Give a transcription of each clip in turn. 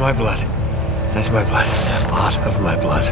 my blood. That's my blood. It's a lot of my blood.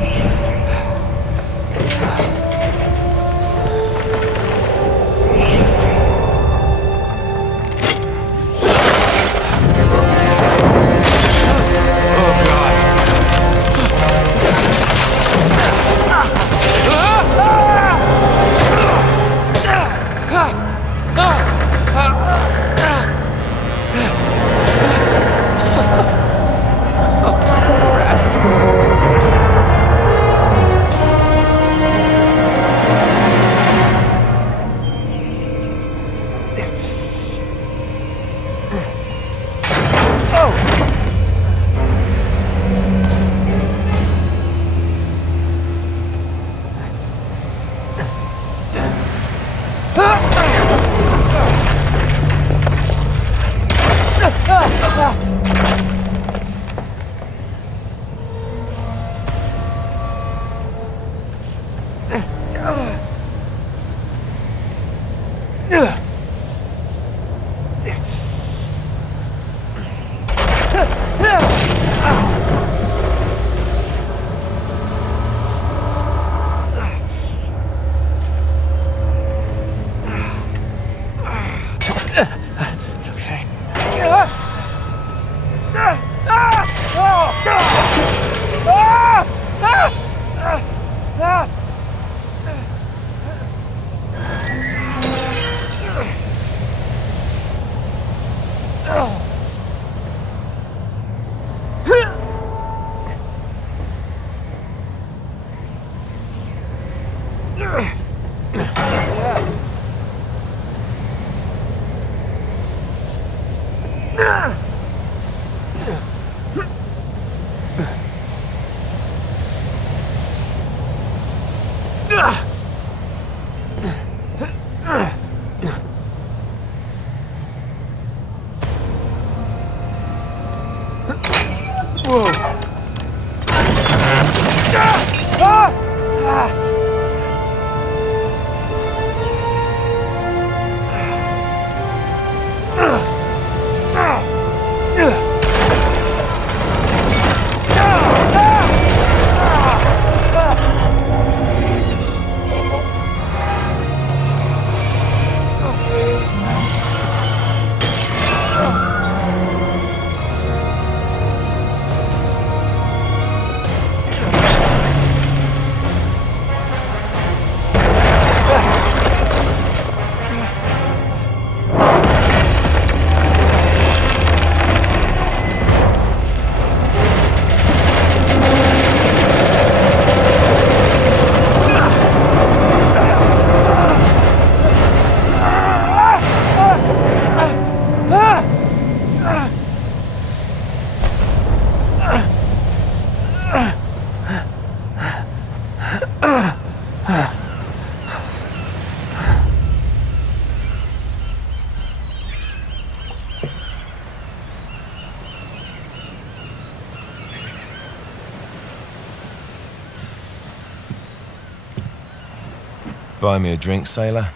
Buy me a drink, sailor.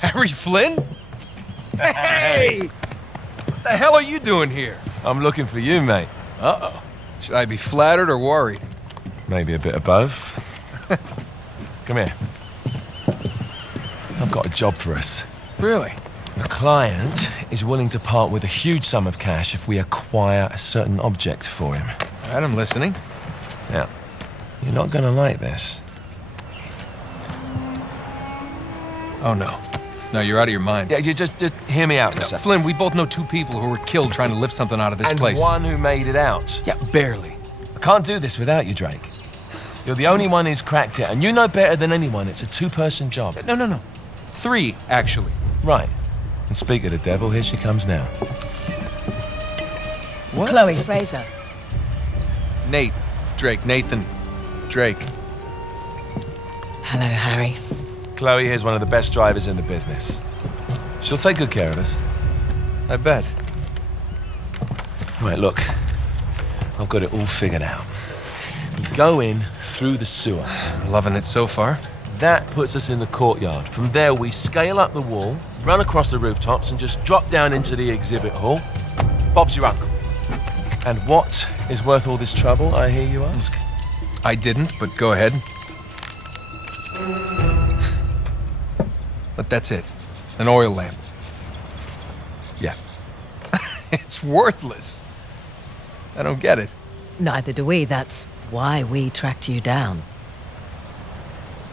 Harry Flynn? Hey! What the hell are you doing here? I'm looking for you, mate. Uh-oh. Should I be flattered or worried? Maybe a bit of both. Come here. I've got a job for us. Really? A client is willing to part with a huge sum of cash if we acquire a certain object for him. All right, I'm listening. Now, you're not gonna like this. Oh, no. No, you're out of your mind. Yeah, you just hear me out for a second. Flynn, we both know two people who were killed trying to lift something out of this place. And one who made it out. Yeah, barely. I can't do this without you, Drake. You're the only one who's cracked it, and you know better than anyone it's a two-person job. No. 3, actually. Right. And speak of the devil, here she comes now. What? Chloe Fraser. Nate. Drake. Nathan. Drake. Hello, Harry. Chloe here's one of the best drivers in the business. She'll take good care of us. I bet. Right, look. I've got it all figured out. We go in through the sewer. Loving it so far. That puts us in the courtyard. From there, we scale up the wall, run across the rooftops, and just drop down into the exhibit hall. Bob's your uncle. And what is worth all this trouble, I hear you ask? I didn't, but go ahead. But that's it. An oil lamp. Yeah. It's worthless. I don't get it. Neither do we. That's why we tracked you down.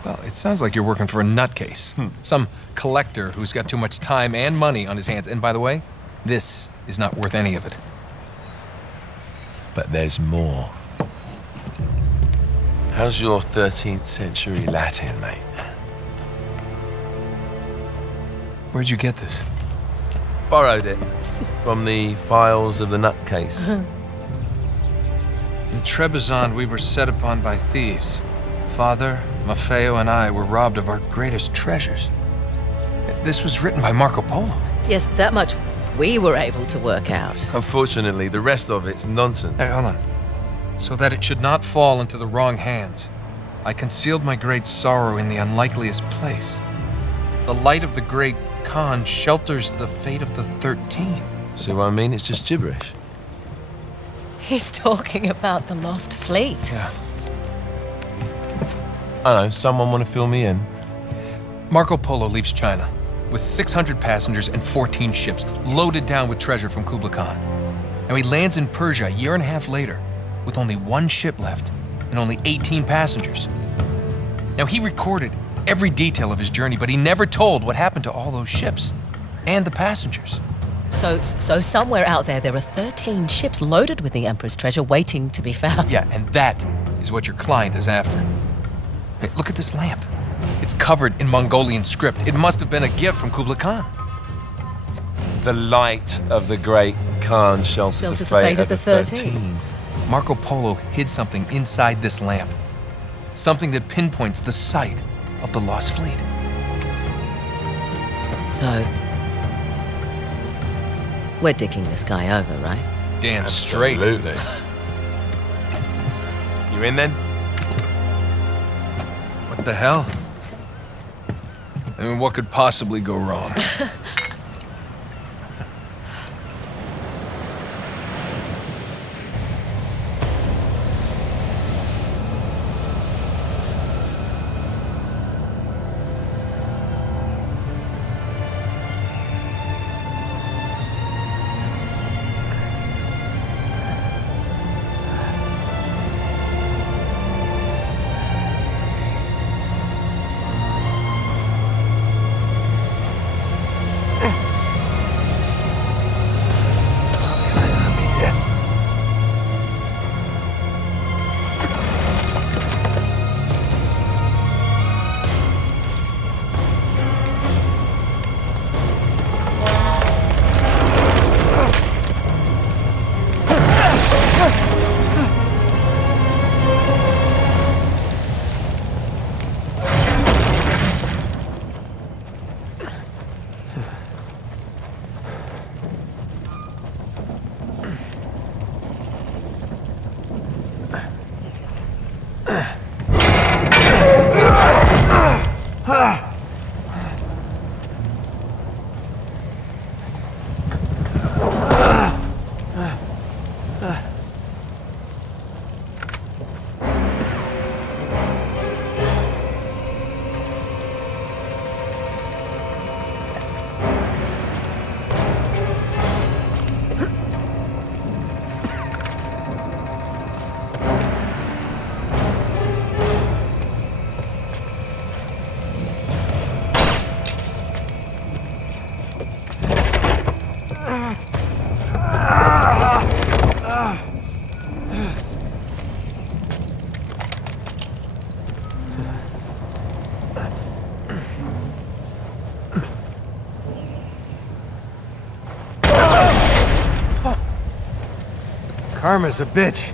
Well, it sounds like you're working for a nutcase. Some collector who's got too much time and money on his hands. And by the way, this is not worth any of it. But there's more. How's your 13th century Latin, mate? Where'd you get this? Borrowed it from the files of the nutcase. In Trebizond, we were set upon by thieves. Father, Maffeo, and I were robbed of our greatest treasures. This was written by Marco Polo. Yes, that much we were able to work out. Unfortunately, the rest of it's nonsense. Hey, hold on. So that it should not fall into the wrong hands, I concealed my great sorrow in the unlikeliest place. The light of the great Khan shelters the fate of the 13. See what I mean? It's just gibberish. He's talking about the lost fleet. Yeah. I know, someone want to fill me in? Marco Polo leaves China with 600 passengers and 14 ships loaded down with treasure from Kublai Khan. And he lands in Persia a year and a half later with only 1 ship left and only 18 passengers. Now, he recorded every detail of his journey, but he never told what happened to all those ships and the passengers. So somewhere out there are 13 ships loaded with the Emperor's treasure waiting to be found. Yeah, and that is what your client is after. Hey, look at this lamp. It's covered in Mongolian script. It must have been a gift from Kublai Khan. The light of the great Khan shelters the fate of the 13. Marco Polo hid something inside this lamp. Something that pinpoints the site of the lost fleet. So, we're dicking this guy over, right? Damn straight. Absolutely. You in then? What the hell? I mean, what could possibly go wrong? Karma's a bitch.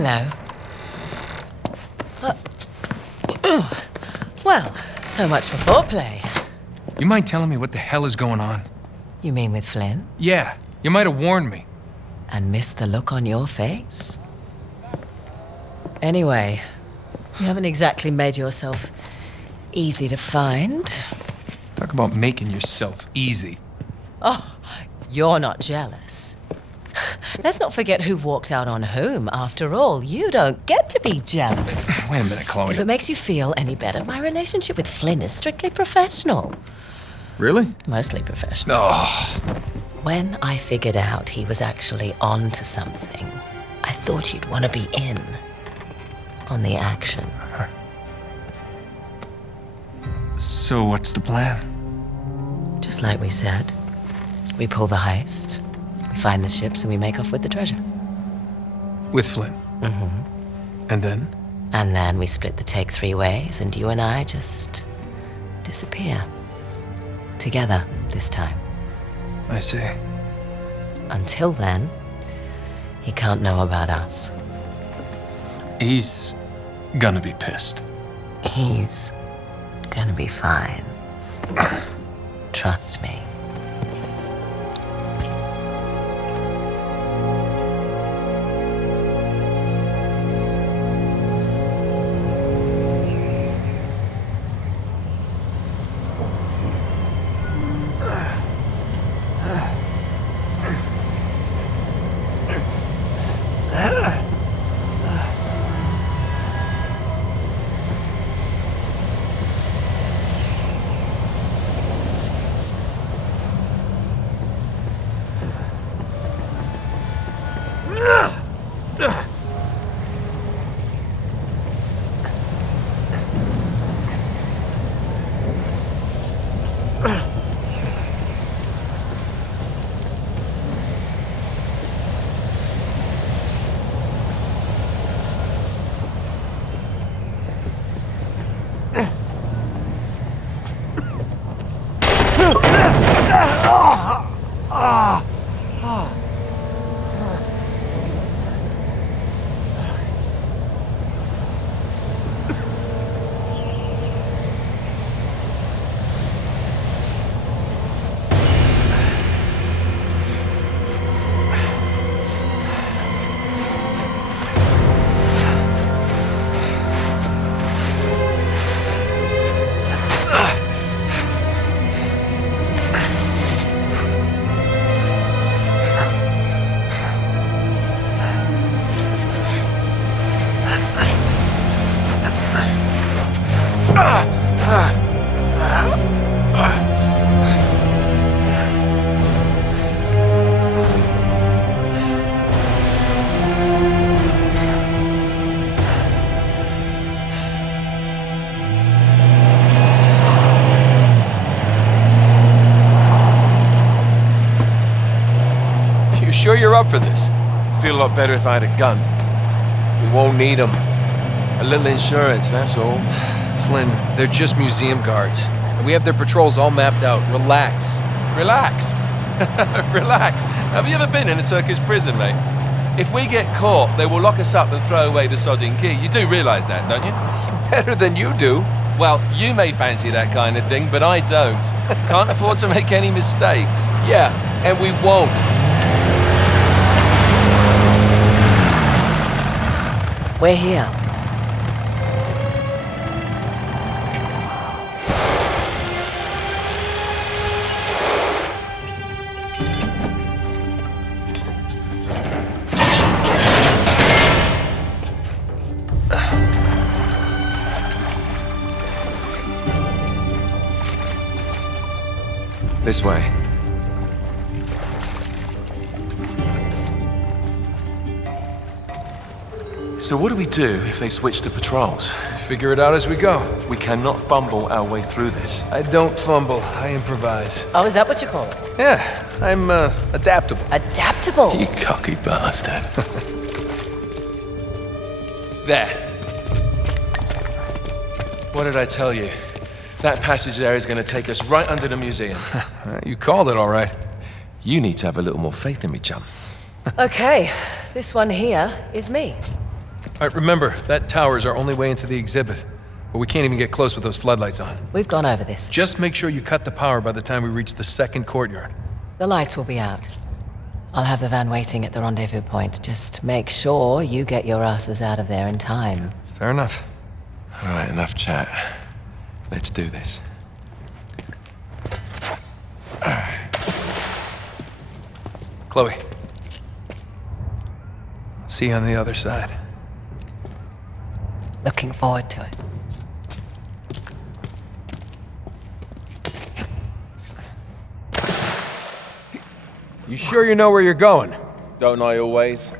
Hello. Well, so much for foreplay. You mind telling me what the hell is going on? You mean with Flynn? Yeah, you might have warned me. And missed the look on your face? Anyway, you haven't exactly made yourself easy to find. Talk about making yourself easy. Oh, you're not jealous. Let's not forget who walked out on whom. After all, you don't get to be jealous. Wait a minute, Chloe. If it makes you feel any better, my relationship with Flynn is strictly professional. Really? Mostly professional. Oh, When I figured out he was actually on to something, I thought you'd want to be in on the action. so what's the plan? Just like we said, we pull the heist, we find the ships, and we make off with the treasure. With Flynn? Mm-hmm. And then? And then we split the take 3 ways, and you and I just disappear. Together, this time. I see. Until then, he can't know about us. He's gonna be pissed. He's gonna be fine. Trust me. Sure you're up for this? Feel a lot better if I had a gun. We won't need them. A little insurance, that's all. Flynn, they're just museum guards. And we have their patrols all mapped out. Relax. Relax. Relax. Have you ever been in a Turkish prison, mate? If we get caught, they will lock us up and throw away the sodding key. You do realize that, don't you? Better than you do. Well, you may fancy that kind of thing, but I don't. Can't afford to make any mistakes. Yeah, and we won't. We're here. This way. So what do we do if they switch to patrols? Figure it out as we go. We cannot fumble our way through this. I don't fumble, I improvise. Oh, is that what you call it? Yeah, I'm adaptable. Adaptable. You cocky bastard. There. What did I tell you? That passage there is going to take us right under the museum. You called it all right. You need to have a little more faith in me, chum. Okay, this one here is me. All right, remember, that tower is our only way into the exhibit. But we can't even get close with those floodlights on. We've gone over this. Just make sure you cut the power by the time we reach the second courtyard. The lights will be out. I'll have the van waiting at the rendezvous point. Just make sure you get your asses out of there in time. Fair enough. All right, enough chat. Let's do this. Chloe. See you on the other side. Looking forward to it. You sure you know where you're going? Don't I always?